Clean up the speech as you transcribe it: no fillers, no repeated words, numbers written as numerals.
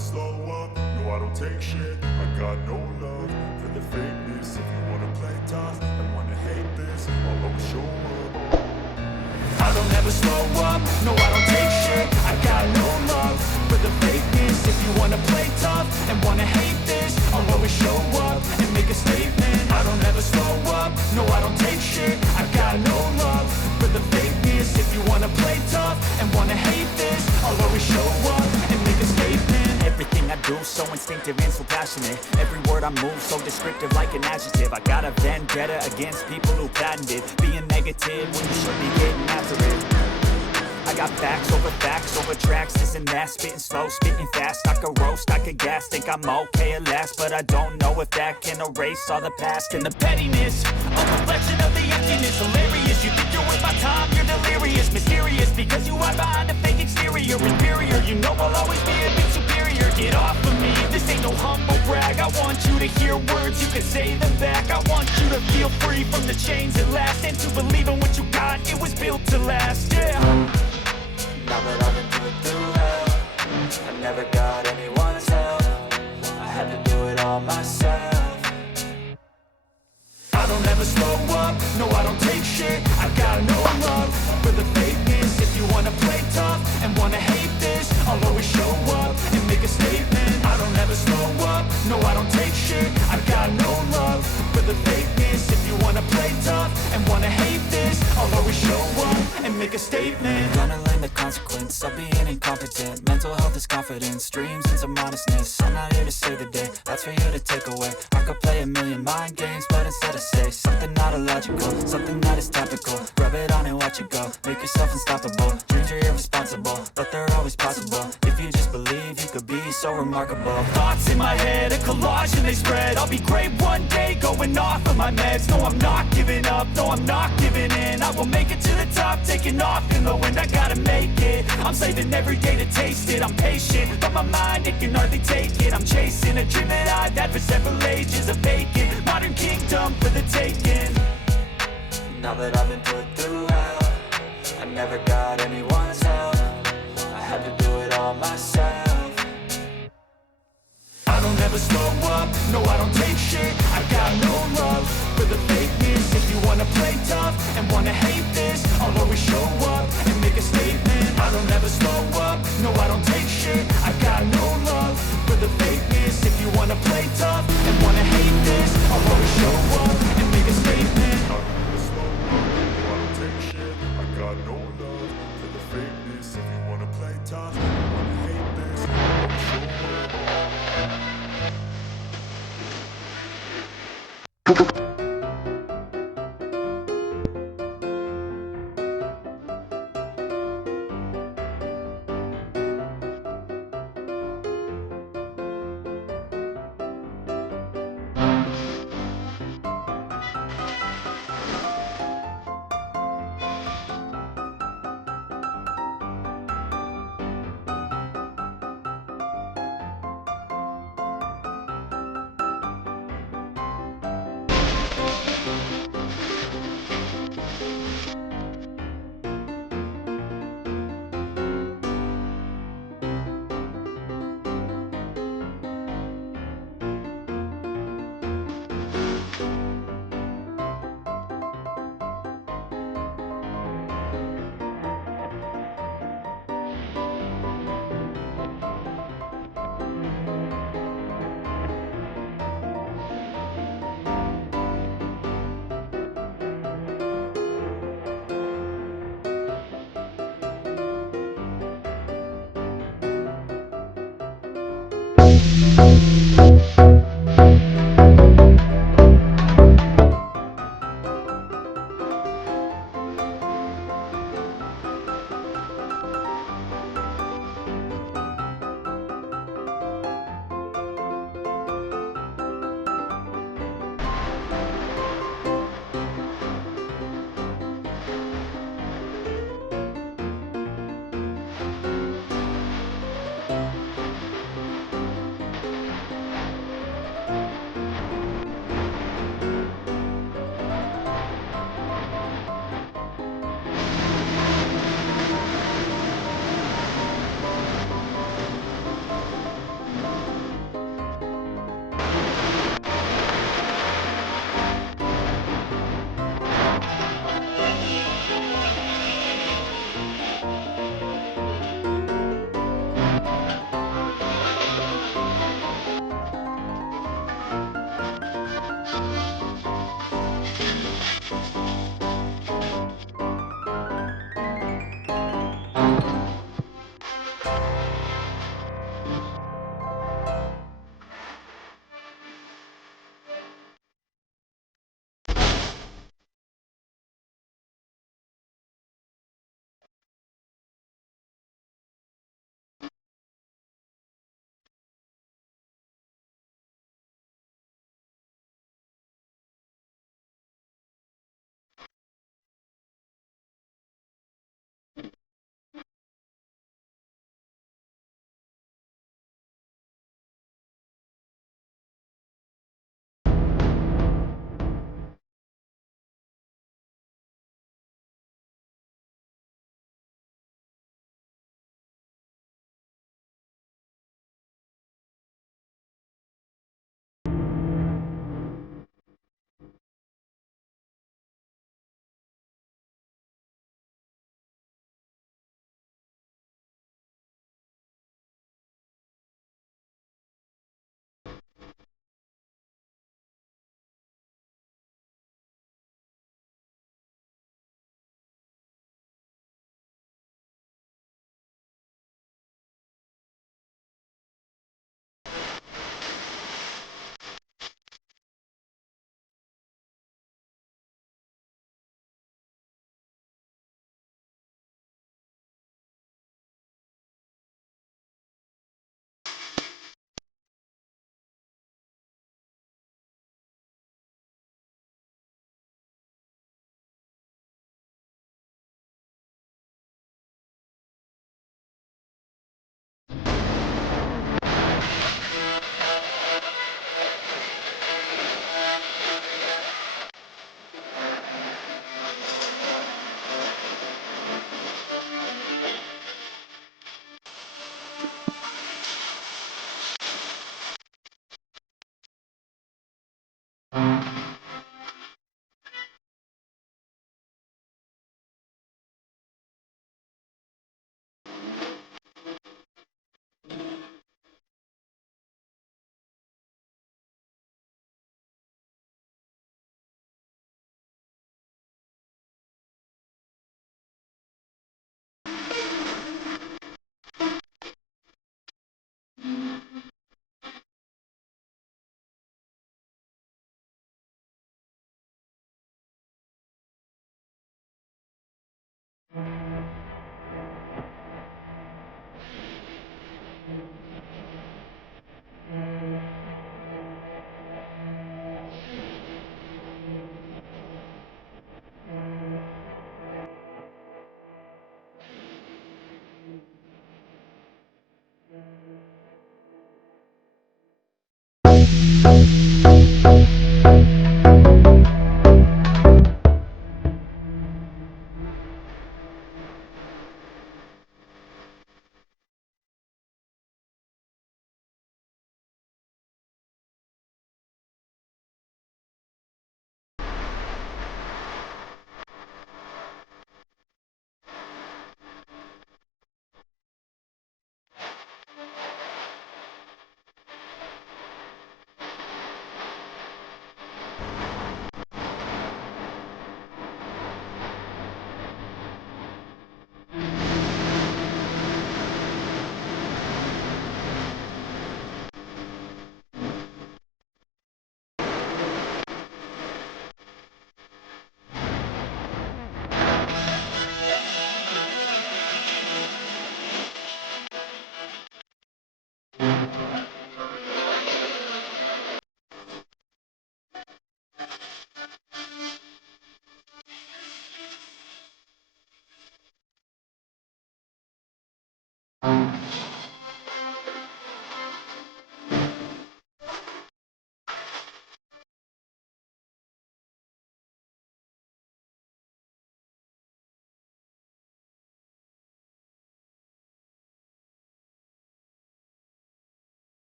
slow up, no I don't take shit. I got no love for the fakeness. If you wanna play tough and wanna hate this, I'll always show up. I don't ever slow up, no I don't take shit. I got no love for the fakeness. If you wanna play tough and wanna hate this, I'll always show up and make a statement. I don't ever slow up, no I don't take shit. I got no love for the fakeness. If you wanna play tough and wanna hate this, I'll always show up and make a statement. Everything I do so instinctive and so passionate. Every word I move so descriptive like an adjective. I got a vendetta against people who patented being negative when you should be getting after it. I got facts over tracks, this and that. Spitting slow, spitting fast. I could roast, I could gas. Think I'm okay at last, but I don't know if that can erase all the past. And the pettiness, a reflection of the emptiness. Hilarious, you think you're worth my time, you're delirious. Mysterious, because you hide behind a fake exterior. Inferior, you know I'll always be a bit superior. Get off of me, this ain't no humble brag. I want you to hear words, you can say them back. I want you to feel free from the chains at last, and to believe in what you got, it was built to last, yeah. Now that I've been put through hell, I never got anyone's help. I had to do it all myself. I don't ever slow up, no I don't take shit. I got no love for the fakeness. If you wanna play tough and wanna hate this, I'll always show up and make a statement. I don't ever slow up, no I don't take shit. I got no love for the fakeness. If you wanna play tough and wanna hate this, I'll always show up and make a statement. Gonna learn the consequence of being incompetent. Mental health is confidence, dreams and some honestness. I'm not here to save the day, that's for you to take away. I could play a million mind games, but instead I say something not illogical, something that is topical. Rub it on and watch it go, make yourself unstoppable. Dreams are irresponsible, but they're always possible. If you just believe, you could be so remarkable. Thoughts in my head, a collage and they spread. I'll be great one day, going off of my meds. No, I'm not giving up, no, I'm not giving in. I will make it to the top, taking off in the wind. I gotta make it, I'm saving every day to taste it. I'm patient, but my mind, it can hardly take it. I'm chasing a dream that I've had for several ages. A vacant, modern kingdom for the taking. Now that I've been put through hell, I never got anyone's help. I had to do it all myself. I don't ever slow up, no I don't take shit. I got no love for the fakeness. If you wanna play tough and wanna hate this, I'll always show up and make a statement. I don't ever slow up, no I don't take shit. I got no love for the fakeness. If you wanna play tough and wanna hate this, I'll always show up and make a statement. I don't ever slow up, no I don't take shit. I got no love for the fakeness. If you wanna play tough and wanna hate this, I'll always show up. Thank